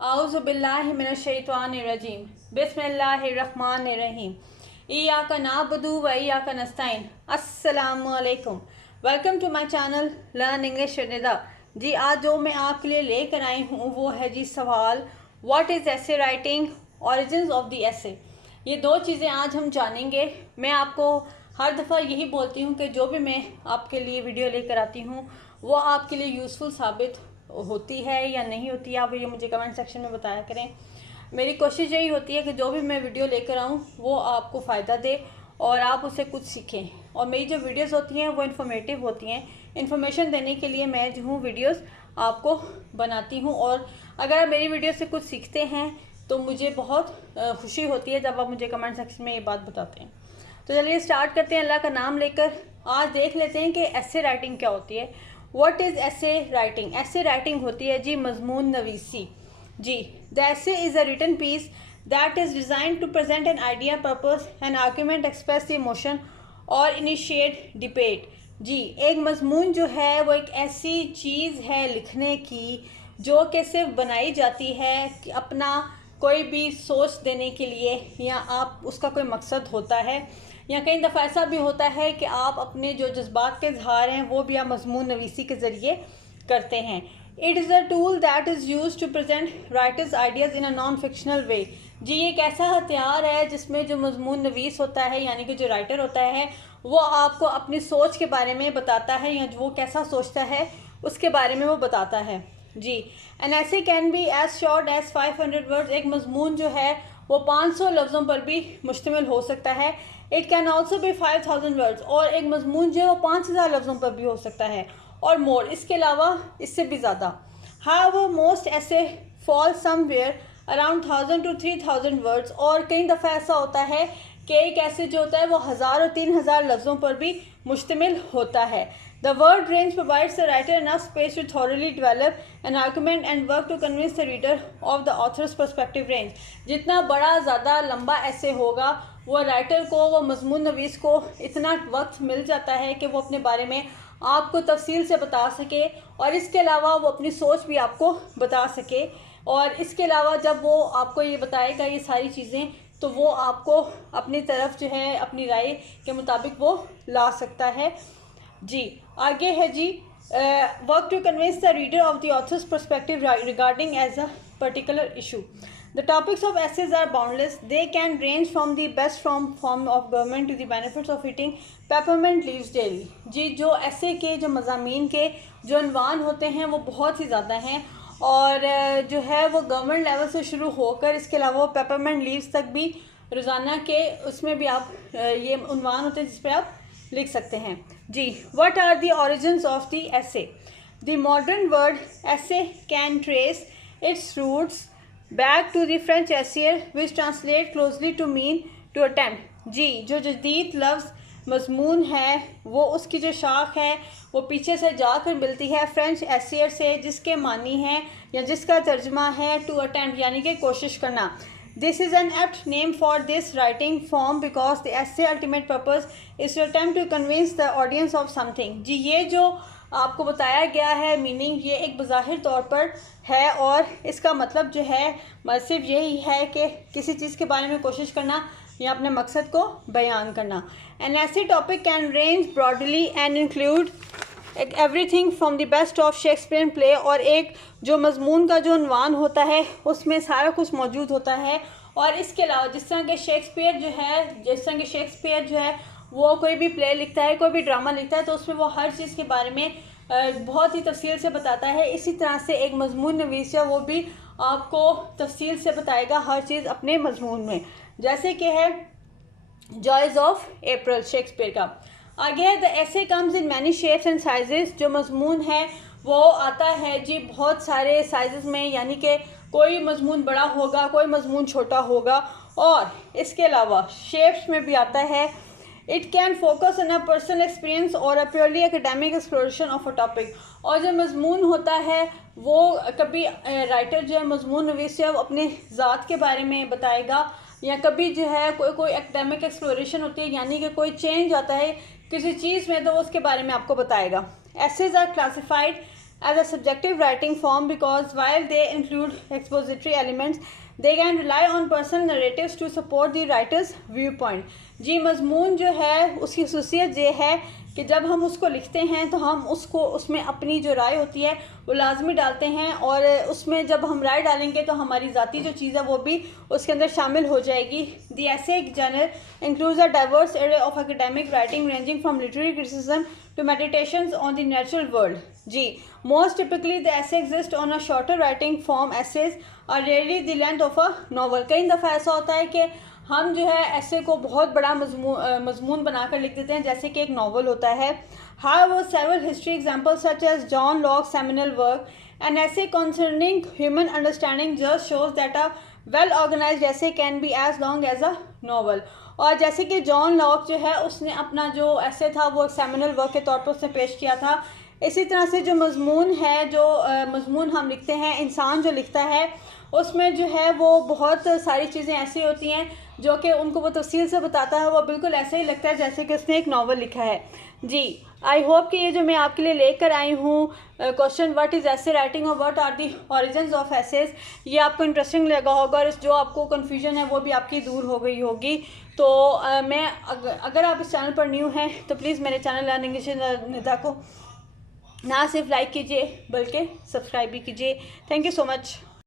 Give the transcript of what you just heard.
आउज़ुबिल्लाहि मिनश्शैतानिर्रजीम बिस्मिल्लाहिर्रहमानिर्रहीम इय्याका नअबुदु व इय्याका नस्तईन। अस्सलामु अलैकुम। Welcome to my channel learn English with Nida. जी आज जो मैं आपके लिए लेकर आई हूँ वो है जी सवाल what is essay writing, origins of the essay. ये दो चीज़ें आज हम जानेंगे। मैं आपको हर दफ़ा यही बोलती हूँ कि जो भी मैं आपके लिए वीडियो लेकर आती हूँ वो आपके लिए यूज़फुल साबित होती है या नहीं होती है, आप ये मुझे कमेंट सेक्शन में बताया करें। मेरी कोशिश यही होती है कि जो भी मैं वीडियो लेकर आऊँ वो आपको फ़ायदा दे और आप उससे कुछ सीखें। और मेरी जो वीडियोस होती हैं वो इन्फॉर्मेटिव होती हैं। इन्फॉर्मेशन देने के लिए मैं जो हूँ वीडियोस आपको बनाती हूँ, और अगर आप मेरी वीडियो से कुछ सीखते हैं तो मुझे बहुत खुशी होती है जब आप मुझे कमेंट सेक्शन में ये बात बताते हैं। तो चलिए स्टार्ट करते हैं अल्लाह का नाम लेकर। आज देख लेते हैं कि एसे राइटिंग क्या होती है। What is essay writing? Essay writing होती है जी मजमून नवीसी। जी the essay is a written piece that is design to present an idea, purpose, an argument, express the emotion और इनिशिएट डिबेट। जी एक मजमून जो है वो एक ऐसी चीज़ है लिखने की जो कि सिर्फ बनाई जाती है कि अपना कोई भी सोच देने के लिए, या आप उसका कोई मकसद होता है, या कई दफ़ा ऐसा भी होता है कि आप अपने जो जज्बात के इजहार हैं वो भी आप मजमून नवीसी के ज़रिए करते हैं। It is a tool that is use to present writers ideas in a non fictional way. जी एक ऐसा हथियार है जिसमें जो मजमून नवीस होता है यानी कि जो राइटर होता है वो आपको अपनी सोच के बारे में बताता है, या वो कैसा सोचता है उसके बारे में वो बताता है। जी an essay can be as short as 500 words. एक मजमून जो है वो 500 लफ्ज़ों पर भी मुश्तमिल हो सकता है। It can also be 5000 words. और एक मजमून जो है वो 5000 लफ्ज़ों पर भी हो सकता है और मोर, इसके अलावा इससे भी ज़्यादा। हाउ मोस्ट ऐसे fall somewhere around 1000 to 3000 words. और कई दफ़ा ऐसा होता है कि एक ऐसे जो होता है वो 1000 और 3000 लफ्ज़ों पर भी मुश्तमिल होता है। The word range provides the writer enough space to thoroughly develop an argument and work to convince the reader of the author's perspective range। जितना बड़ा ज़्यादा लंबा ऐसे होगा वो राइटर को, वो मजमून नवीस को इतना वक्त मिल जाता है कि वो अपने बारे में आपको तफसील से बता सके, और इसके अलावा वो अपनी सोच भी आपको बता सके। और इसके अलावा जब वो आपको ये बताएगा ये सारी चीज़ें तो वो आपको अपनी तरफ जो है अपनी राय के मुताबिक वो ला सकता है। जी आगे है जी work to convince the reader of the author's perspective regarding as a particular issue. The topics of essays are boundless. They can range from the best form of government to the benefits of eating peppermint leaves daily. जी जो ऐसे के जो मज़ामीन के जो अनवान होते हैं वो बहुत ही ज़्यादा हैं, और जो है वो गवर्नमेंट लेवल से शुरू होकर इसके अलावा पेपरमेंट लीव्स तक भी रोज़ाना के उसमें भी आप ये उन्वान होते हैं जिस पर आप लिख सकते हैं। जी what are the origins of the essay? The modern word essay can trace its roots back to the French essayer which translate closely to mean to attempt. जी जो जदीद लफ्ज़ मजमून है वो उसकी जो शाख है वो पीछे से जाकर मिलती है फ्रेंच एसियर से, जिसके मानी है या जिसका तर्जमा है टू अटेम्प्ट यानी कि कोशिश करना। This is an apt name for this writing form because the essay ultimate purpose is to attempt to convince the audience of something। जी ये जो आपको बताया गया है मीनिंग ये एक बज़ाहिर तौर पर है, और इसका मतलब जो है सिर्फ यही है कि किसी चीज़ के बारे में कोशिश करना या अपने मकसद को बयान करना। An essay topic can range broadly and include everything from the best of Shakespeare play. और एक जो मजमून का जो उन्वान होता है उसमें सारा कुछ मौजूद होता है। और इसके अलावा जिस तरह के शेक्सपियर जो है वो कोई भी प्ले लिखता है, कोई भी ड्रामा लिखता है तो उसमें वो हर चीज़ के बारे में बहुत ही तफसील से बताता है। इसी तरह से एक मजमून नवीस है वो भी आपको तफसील से बताएगा हर चीज़ अपने मजमून में, जैसे कि है जॉयज़ ऑफ अप्रैल शेक्सपियर का। आगे है द ऐसे comes in many shapes and sizes. जो मजमून है वो आता है जी बहुत सारे साइजेस में, यानी कि कोई मजमून बड़ा होगा कोई मजमून छोटा होगा, और इसके अलावा शेप्स में भी आता है। It can focus on a personal experience और a purely academic exploration of a topic. और जो मजमून होता है वो कभी राइटर जो है मजमून नवीस है वो अपने ज़ात के बारे में बताएगा, या कभी जो है कोई एकेडमिक एक्सप्लोरेशन होती है यानी कि कोई चेंज आता है किसी चीज़ में तो उसके बारे में आपको बताएगा। Essays are classified as a subjective writing form because while they include expository elements, they can rely on personal narratives to support the writer's viewpoint. जी मजमून जो है उसकी खसूसियत ये है कि जब हम उसको लिखते हैं तो हम उसको उसमें अपनी जो राय होती है वो लाजमी डालते हैं, और उसमें जब हम राय डालेंगे तो हमारी ज़ाती जो चीज़ है वो भी उसके अंदर शामिल हो जाएगी. The essay genre includes a diverse array of academic writing ranging from literary criticism to meditations on the natural world. जी most typically the essay exists on a shorter writing form. Essays are rarely the length of a novel. कई दफ़ा ऐसा होता है कि हम जो है ऐसे को बहुत बड़ा मजमून बनाकर लिख देते हैं जैसे कि एक नावल होता है. However, several history examples such as John Locke's seminal work, an essay concerning human understanding, just shows that a well organized essay can be as long as a novel. और जैसे कि जॉन लॉक जो है उसने अपना जो ऐसे था वो सेमिनल वर्क के तौर पर उसने पेश किया था. इसी तरह से जो मजमून है, जो मजमून हम लिखते हैं, इंसान जो लिखता है उसमें जो है वो बहुत सारी चीज़ें ऐसी होती हैं जो कि उनको वो तफसील से बताता है. वो बिल्कुल ऐसे ही लगता है जैसे कि उसने एक नावल लिखा है. जी आई होप कि ये जो मैं आपके लिए लेकर आई हूँ question what is essay writing और what are the origins of essays, ये आपको इंटरेस्टिंग लगा होगा और जो आपको कन्फ्यूजन है वो भी आपकी दूर हो गई होगी. तो मैं अगर आप इस चैनल पर न्यू हैं तो प्लीज़ मेरे चैनल लर्न इंग्लिश निदा को ना सिर्फ लाइक कीजिए बल्कि सब्सक्राइब भी कीजिए. Thank you so much.